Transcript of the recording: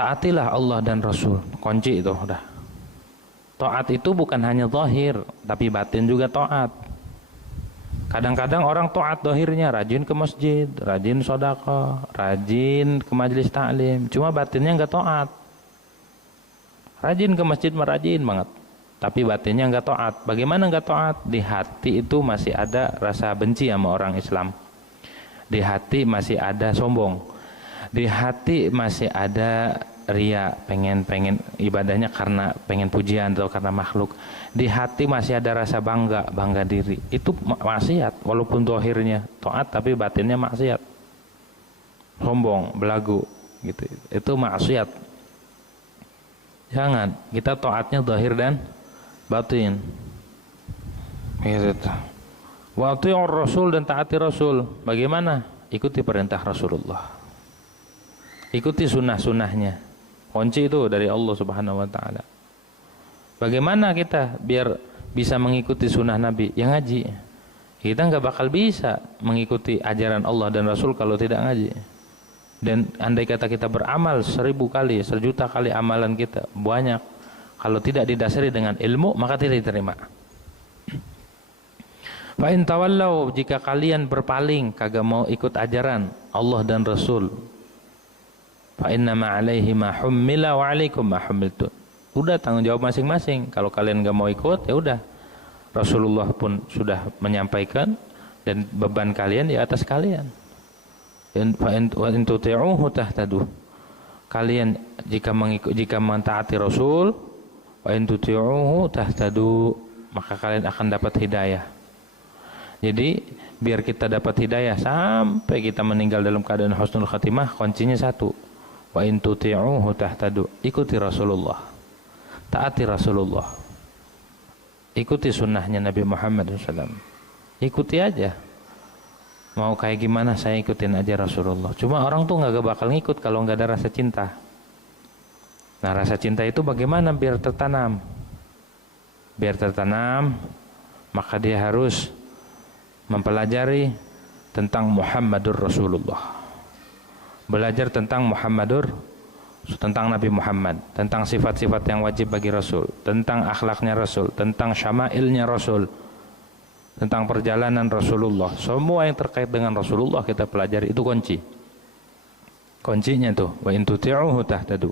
taatilah Allah dan Rasul. Kunci itu udah. Taat itu bukan hanya zahir, tapi batin juga taat. Kadang-kadang orang taat zahirnya rajin ke masjid, rajin sedekah, rajin ke majelis taklim, cuma batinnya enggak taat. Rajin ke masjid mah rajin banget, tapi batinnya enggak taat. Bagaimana enggak taat? Di hati itu masih ada rasa benci sama orang Islam. Di hati masih ada sombong. Di hati masih ada ria, pengen ibadahnya karena pengen pujian atau karena makhluk. Di hati masih ada rasa bangga diri. Itu maksiat, walaupun zahirnya taat tapi batinnya maksiat. Sombong, belagu gitu. Itu maksiat. Jangan, kita taatnya zahir dan batin. Gitu. Wa ati'ur Rasul, dan taati Rasul. Bagaimana? Ikuti perintah Rasulullah. Ikuti sunnah-sunnahnya. Kunci itu dari Allah Subhanahu wa taala. Bagaimana kita biar bisa mengikuti sunnah Nabi? Yang ngaji. Kita nggak bakal bisa mengikuti ajaran Allah dan Rasul kalau tidak ngaji. Dan andai kata kita beramal 1000 kali, 1.000.000 kali amalan kita banyak, kalau tidak didasari dengan ilmu maka tidak diterima. Fa in tawallau, jika kalian berpaling kagak mau ikut ajaran Allah dan Rasul, fa inna ma alaihi ma hummila wa alaikum ma hummiltu. Udah tanggung jawab masing-masing. Kalau kalian enggak mau ikut, ya udah. Rasulullah pun sudah menyampaikan dan beban kalian di atas kalian. Fa in tuti'uhu tahtadu. Kalian jika mentaati Rasul, fa in tuti'uhu tahtadu, maka kalian akan dapat hidayah. Jadi biar kita dapat hidayah sampai kita meninggal dalam keadaan husnul khatimah, kuncinya satu. Wa in tuti'uhu tahtadu. Ikuti Rasulullah. Taati Rasulullah. Ikuti sunnahnya Nabi Muhammad SAW. Ikuti aja. Mau kayak gimana saya ikutin aja Rasulullah. Cuma orang tuh nggak bakal ngikut kalau nggak ada rasa cinta. Nah, rasa cinta itu bagaimana biar tertanam? Biar tertanam, maka dia harus mempelajari tentang Muhammadur Rasulullah. Belajar tentang tentang Nabi Muhammad, tentang sifat-sifat yang wajib bagi Rasul, tentang akhlaknya Rasul, tentang syama'ilnya Rasul, tentang perjalanan Rasulullah. Semua yang terkait dengan Rasulullah kita pelajari, itu kunci. Kuncinya tuh, wa in tuti'uhu tahtadu.